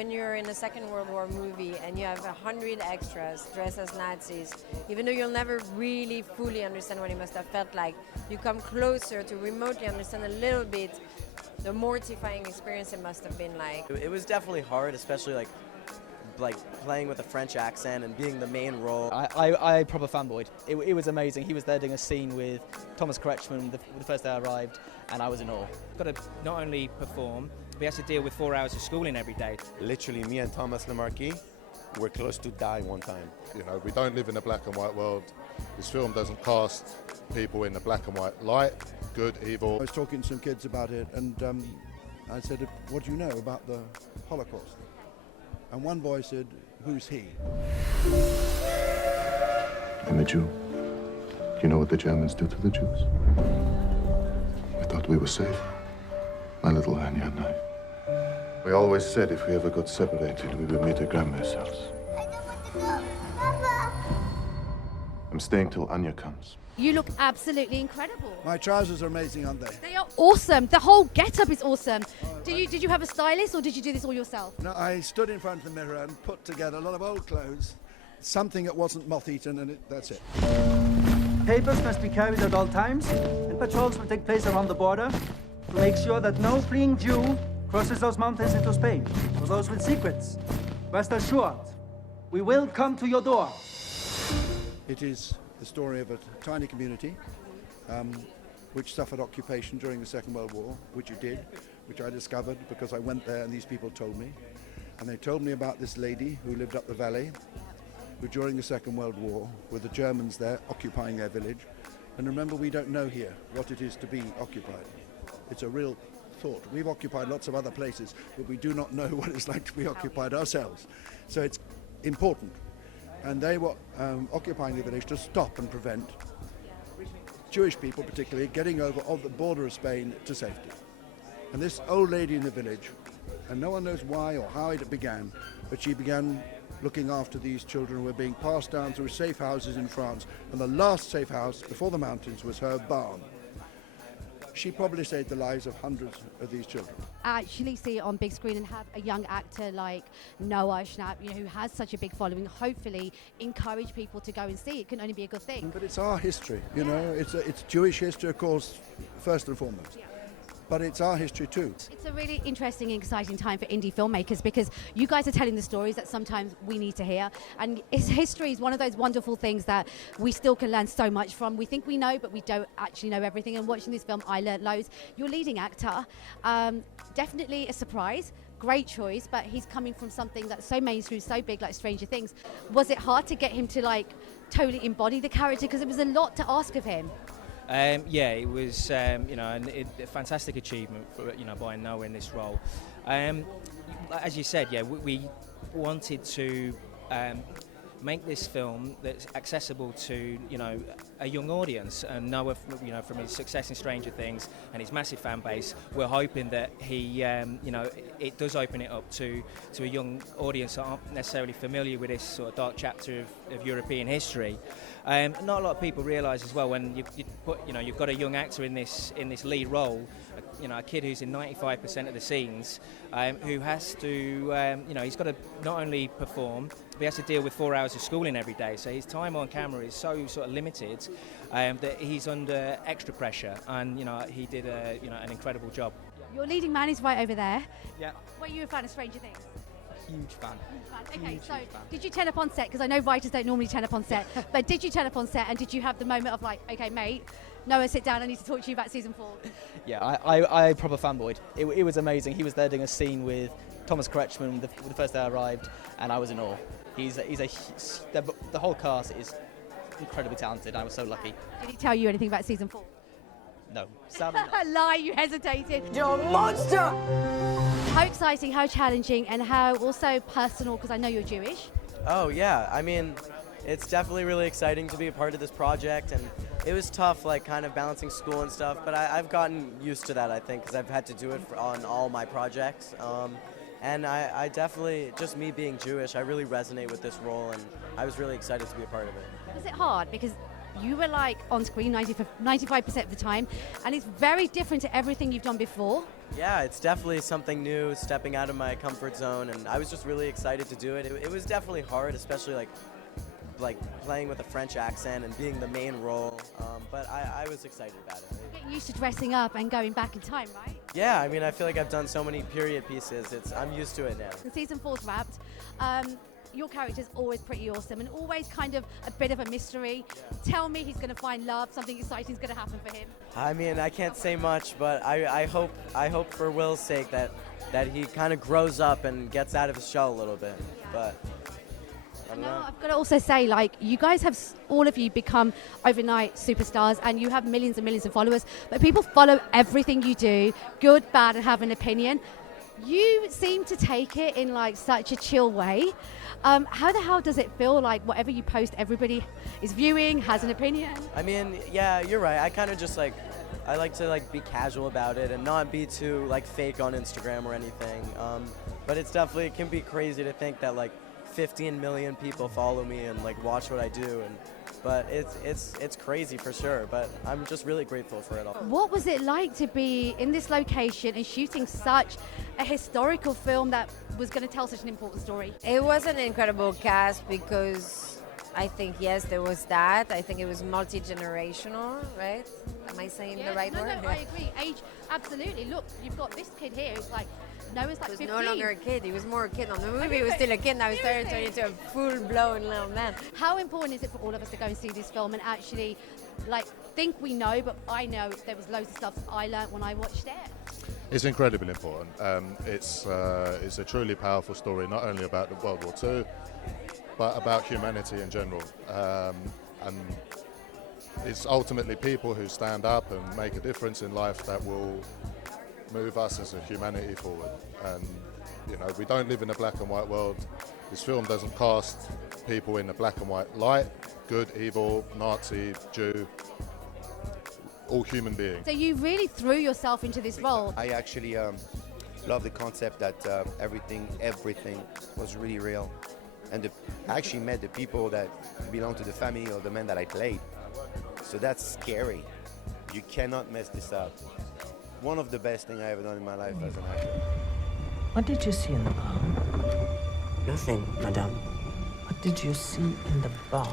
when you're in a Second World War movie and you have 100 extras dressed as Nazis, even though you'll never really fully understand what it must have felt like, you come closer to remotely understand a little bit the mortifying experience it must have been like. It was definitely hard, especially like playing with a French accent and being the main role. I proper fanboyed. It was amazing. He was there doing a scene with Thomas Kretschmann the first day I arrived, and I was in awe. Got to not only perform, but he has to deal with 4 hours of schooling every day. Literally, me and Thomas Lemarquis were close to die one time. You know, we don't live in a black and white world. This film doesn't cast people in the black and white light, good, evil. I was talking to some kids about it, and I said, what do you know about the Holocaust? And one boy said, who's he? I'm a Jew. You know what the Germans did to the Jews? I thought we were safe. My little Anya and I. We always said if we ever got separated, we would meet at Grandma's house. I don't want to go. Papa! I'm staying till Anya comes. You look absolutely incredible. My trousers are amazing, aren't they? They are awesome. The whole get-up is awesome. Did you have a stylist or did you do this all yourself? No, I stood in front of the mirror and put together a lot of old clothes, something that wasn't moth-eaten, and that's it. Papers must be carried at all times, and patrols will take place around the border to make sure that no fleeing Jew crosses those mountains into Spain. For those with secrets, rest assured, we will come to your door. It is the story of a tiny community which suffered occupation during the Second World War, which it did, which I discovered because I went there and these people told me. And they told me about this lady who lived up the valley, who during the Second World War, with the Germans there occupying their village. And remember, we don't know here what it is to be occupied. It's a real thought. We've occupied lots of other places, but we do not know what it's like to be occupied ourselves. So it's important. And they were occupying the village to stop and prevent Jewish people, particularly, getting over the border of Spain to safety. And this old lady in the village, and no one knows why or how it began, but she began looking after these children who were being passed down through safe houses in France. And the last safe house before the mountains was her barn. She probably saved the lives of hundreds of these children. Actually see it on big screen and have a young actor like Noah Schnapp, who has such a big following, hopefully encourage people to go and see it. Can only be a good thing. But it's our history, know. It's Jewish history, of course, first and foremost. Yeah. But it's our history too. It's a really interesting and exciting time for indie filmmakers because you guys are telling the stories that sometimes we need to hear. And history is one of those wonderful things that we still can learn so much from. We think we know, but we don't actually know everything. And watching this film, I learned loads. Your leading actor, definitely a surprise. Great choice, but he's coming from something that's so mainstream, so big, like Stranger Things. Was it hard to get him to totally embody the character? Because it was a lot to ask of him. Yeah, it was a fantastic achievement for by Noah in this role. As you said, yeah, we wanted to make this film that's accessible to a young audience. And Noah, from his success in Stranger Things and his massive fan base, we're hoping that he, it does open it up to a young audience that aren't necessarily familiar with this sort of dark chapter of European history. Not a lot of people realise as well when you've got a young actor in this lead role, a kid who's in 95% of the scenes, who has to, he's got to not only perform, but he has to deal with 4 hours of schooling every day. So his time on camera is so sort of limited that he's under extra pressure, and he did an incredible job. Your leading man is right over there. Yeah. Were you a fan of Stranger Things? Huge fan. Okay, so did you turn up on set? Because I know writers don't normally turn up on set, but did you turn up on set and did you have the moment of okay, mate, Noah, sit down, I need to talk to you about season 4? Yeah, I proper fanboyed. It was amazing. He was there doing a scene with Thomas Kretschmann the first day I arrived, and I was in awe. The whole cast is incredibly talented. I was so lucky. Did he tell you anything about season 4? No, sadly not. Lie, you hesitated. You're a monster! How exciting, how challenging, and how also personal, because I know you're Jewish. Oh yeah, I mean, it's definitely really exciting to be a part of this project, and it was tough, kind of balancing school and stuff, but I've gotten used to that, I think, because I've had to do it on all my projects. And I definitely, just me being Jewish, I really resonate with this role, and I was really excited to be a part of it. Was it hard? Because you were like on screen 95% of the time, and it's very different to everything you've done before. Yeah, it's definitely something new, stepping out of my comfort zone, and I was just really excited to do it. It was definitely hard, especially like playing with a French accent and being the main role, but I was excited about it. Getting used to dressing up and going back in time, right? Yeah, I mean, I feel like I've done so many period pieces. I'm used to it now. The season 4's wrapped. Your character's always pretty awesome and always kind of a bit of a mystery. Tell me he's going to find love, something exciting is going to happen for him. I mean, I can't say much, but I hope for Will's sake that he kind of grows up and gets out of his shell a little bit. But I don't know. I've got to also say, like, you guys have, all of you, become overnight superstars, and you have millions and millions of followers, but people follow everything you do, good, bad, and have an opinion. You seem to take it in like such a chill way. How the hell does it feel like whatever you post, everybody is viewing, has an opinion? I mean, yeah, you're right. I kind of just like, I like to like be casual about it and not be too like fake on Instagram or anything. But it's definitely, it can be crazy to think that like 15 million people follow me and like watch what I do, but it's crazy for sure, but I'm just really grateful for it all. What was it like to be in this location and shooting such a historical film that was going to tell such an important story? It was an incredible cast because I think, yes, there was that. I think it was multi-generational, right? Am I saying the right word? No, I agree. Age, absolutely. Look, you've got this kid here who's like, Noah's like 15. He was no longer a kid. He was more a kid. On the movie, he was still a kid. Now he's starting to turn into a full-blown little man. How important is it for all of us to go and see this film and actually, like, think we know, but I know there was loads of stuff I learnt when I watched it? It's incredibly important. It's a truly powerful story, not only about the World War II, but about humanity in general. And it's ultimately people who stand up and make a difference in life that will move us as a humanity forward. And you know, we don't live in a black and white world. This film doesn't cast people in a black and white light, good, evil, Nazi, Jew, all human beings. So you really threw yourself into this role. I actually love the concept that everything was really real. And I actually met the people that belong to the family of the man that I played. So that's scary. You cannot mess this up. One of the best things I ever done in my life as an actor. What did you see in the bar? Nothing, madame. What did you see in the bar?